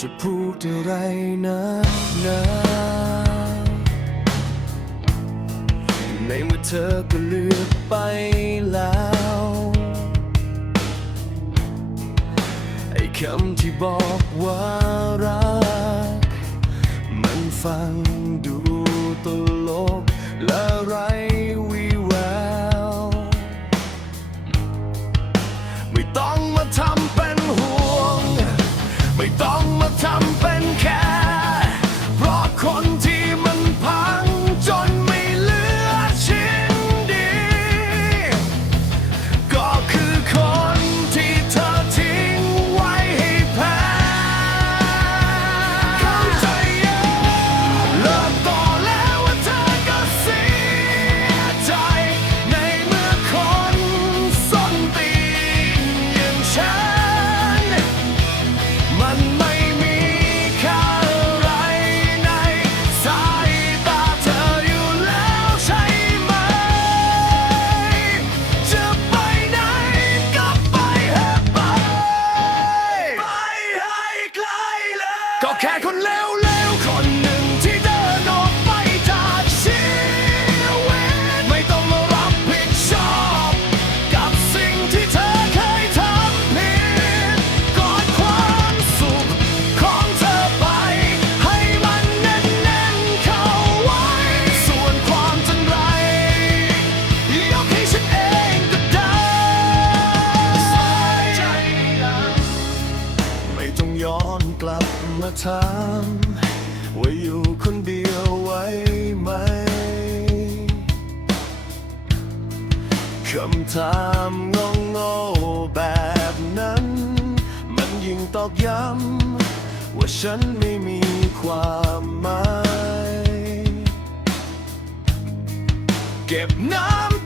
จะพูดอะไรนักหนาในเมื่อเธอก็เลือกไปแล้ว ไอ้คำที่บอกว่ารัก มันฟัง Kakun Le! ถามงงโง่แบบนั้น มันยิ่งตอกย้ำ ว่าฉันไม่มีความหมาย เก็บน้ำ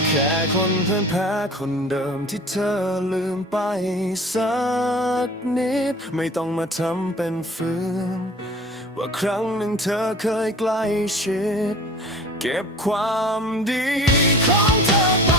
ก็แค่คนเพื่อนแพ้คนเดิมที่เธอลืมไปสักนิด ไม่ต้องมาทำเป็นฝืนว่าครั้งหนึ่งเธอเคยใกล้ชิด เก็บความดีของเธอไป